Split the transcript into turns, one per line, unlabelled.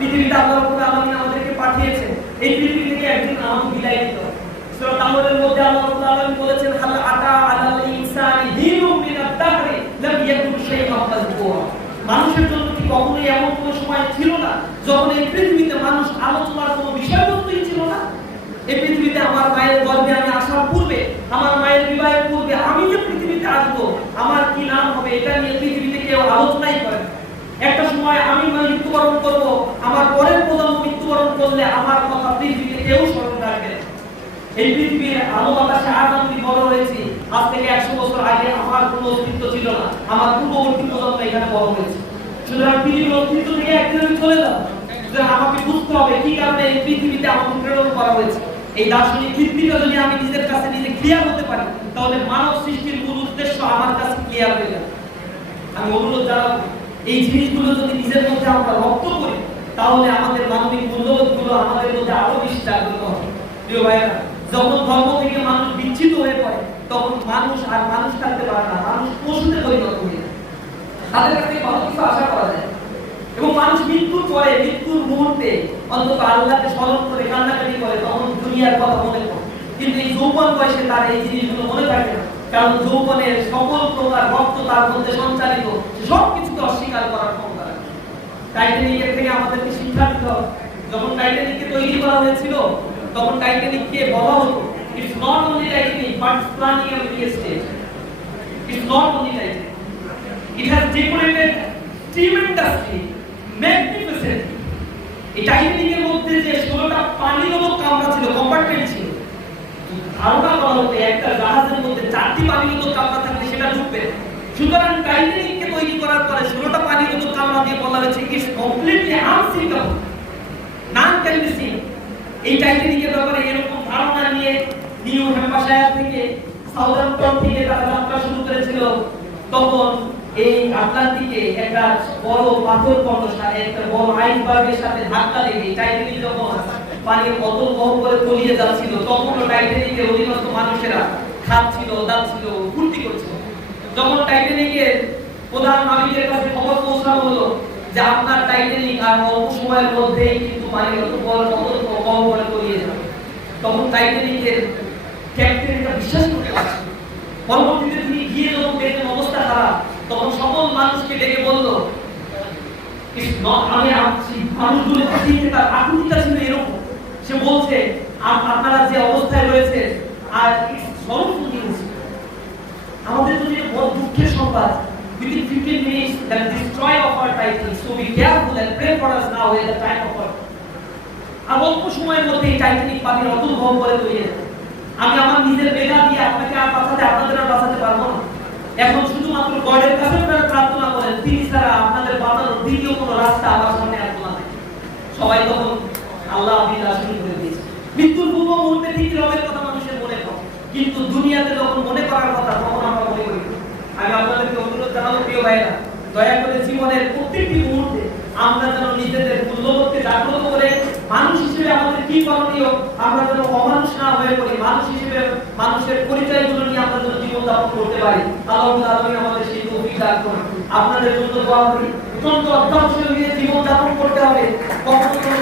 পৃথিবীতে আল্লাহ রাব্বুল আলামিন আমাদেরকে পাঠিয়েছেন। এই পৃথিবী থেকে একদিন আমাকে বিদায় সূরা তামরের মধ্যে আল্লাহ রাব্বুল আলামিন বলেছেন, হাল আতা আলাল ইনসানি হিনুম মিনাদ দাহরি লাম ইয়াকুন শাইআন মাযকুরা মানুষের জন্য কি কখনোই এমন কোনো সময় ছিল না যখন এই পৃথিবীতে মানুষ আলোচনার কোনো বিষয়বস্তুই ছিল না? এই পৃথিবীতে আমার মায়ের গর্ভে আমি আসার পূর্বে, আমার মায়ের বিবাহের পূর্বে আমি যে পৃথিবীতে আসব। আমার কি নাম হবে এটা নিয়ে পৃথিবীতে কেউ আলোচনাই করে একটা সময় আমি মৃত্যুবরণ করব করলে আমার কথা পৃথিবীতে কেউ স্মরণ রাখবে। এই পৃথিবীর আলো বাতাসে আজ আমি বড় হয়েছি। আজ থেকে একশো বছর আগে আমার কোনো অস্তিত্ব ছিল না। আমার পূর্ববর্তী প্রজন্ম এখানে বড় হয়েছে। সুতরাং পৃথিবীর অস্তিত্ব থেকে একদিন চলে আমাকে বুঝতে হবে কি কারণে এই পৃথিবীতে আমাকে প্রেরণ করা হয়েছে। এই দার্শনিক ভিত্তিটা যদি আমি নিজের কাছে নিজে ক্লিয়ার হতে পারি, তাহলে মানব সৃষ্টির মূল উদ্দেশ্য আমার কাছে ক্লিয়ার হয়ে যাবে। আমি অনুরোধ জানাব, এই জিনিসগুলো যদি নিজের মধ্যে আমরা রপ্ত করি তাহলে আমাদের মানবিক মূল্যবোধগুলো আমাদের মধ্যে আরও বেশি জাগ্রত হবে। প্রিয় ভাইয়েরা, যখন ধর্ম থেকে মানুষ বিচ্ছিন্ন হয়ে পড়ে, তখন মানুষ আর মানুষ থাকতে পারে না, মানুষ পশুতে পরিণত হয়ে যায়। তাদের কাছ ভালো কিছু আশা করা যায় এবং মানুষ মৃত্যুর পরে, মৃত্যুর মুহূর্তে অন্তত আল্লাহকে স্মরণ করে কান্নাকাটি করে, তখন দুনিয়ার কথা মনে পড়ে। কিন্তু এই যৌবন বয়সে তার এই জিনিসগুলো মনে থাকে না। কারণ যৌবনের সকল প্রকার রক্ত তার মধ্যে সঞ্চালিত সব কিছুকে অস্বীকার রাখে টাইটানিকের থেকে আমাদেরকে শিক্ষা দিতে হবে যখন টাইটানিককে তৈরি করা হয়েছিল তখন টাইটানিককে বলা হতো it's not only Titanic but planning a stage it's not only Titanic It has decorated tremendously, magnificently. এই টাইটানিকের মধ্যে যে ষোলোটা পানিরোধক কামরা ছিল কম্পার্টমেন্ট ছিল ধারণা করা হতো একটা জাহাজের মধ্যে চারটি পানিরোধক কামরা থাকলে সেটা ঢুকবে। সুতরাং টাইটানিককে তৈরি করার পরে দিয়ে বলা হয়েছে it's completely unsinkable none can এই টাইটানিকের ব্যাপারে এরকম ধারণা নিয়ে নিউ হ্যাম্পশায়ার থেকে সাউদাম্পটন থেকে তারা যাত্রা শুরু করেছিল, তখন এই আটলান্টিকে একটা বড় পাথর পর্ণর একটা বড় আইসবার্গের সাথে ধাক্কা লেগে টাইটানিক যখন পানির অতল বহ করে তলিয়ে যাচ্ছিল, তখন টাইটানিকের অধীনস্থ মানুষেরা খাচ্ছিল, দাচ্ছিল, ফুর্তি করছিল। যখন টাইটানিকের প্রধান নাবিকের কাছে খবর পৌঁছানো হলো যে আপনার টাইটানিক আর অল্প সময়ের মধ্যেই কিন্তু পানির অত বড় অতল বহ করে তলিয়ে যাবে। তখন টাইটানিকের ক্যাপ্টেন এটা বিশ্বাস করতে পারছে পরবর্তীতে তিনি গিয়ে যখন দেখলেন অবস্থা খারাপ, তখন সকল মানুষকে ডেকে বলল আমি আসছি মানুষগুলো তার আকুতিটা ছিল এরকম। সে বলছে আপ- আপনারা যে অবস্থায় রয়েছে আর স্মরণ আমাদের বড় দুঃখের সংবাদ। Within 15 minutes the destroy of our Titanic so be careful and pray for us now in the time of our আর অল্প সময়ের মধ্যে এই টাইটানিক পানির অতুল ভব করে তৈরি আমি আমার নিজের মেধা দিয়ে আপনাকে আর বাঁচাতে, আপনাদের আর বাঁচাতে পারব না। এখন শুধুমাত্র গডের কাছে আপনারা প্রার্থনা করেন তিনি ছাড়া আপনাদের বাঁচানোর দ্বিতীয় কোনো রাস্তা আমার সামনে আর খোলা নেই। সবাই তখন আল্লাহ আবিল্লাহ শুরু করে দিয়েছে। মৃত্যুর পূর্ব মুহূর্তে ঠিক রবের কথা মানুষের মনে পড়ে। কিন্তু দুনিয়াতে যখন মনে করার কথা, তখন আমরা। আমি আপনাদেরকে অনুরোধ জানাব, প্রিয় ভাইরা দয়া করে জীবনের প্রত্যেকটি মুহূর্তে আমরা যেন নিজেদের মূল্যবোধকে জাগ্রত করে মানুষ হিসেবে আমাদের কি করণীয়, আমরা যেন অমানুষ না হয়ে পড়ি, মানুষ হিসেবে মানুষের পরিচয়গুলো নিয়ে আমরা যেন জীবন যাপন করতে পারি। আল্লাহ আলমী আমাদের সেই তৌফিক দান করুন। আপনাদের জন্য দোয়া করি অত্যন্ত অধ্যাবসীয় নিয়ে জীবন যাপন করতে হবে। কখনো কোনো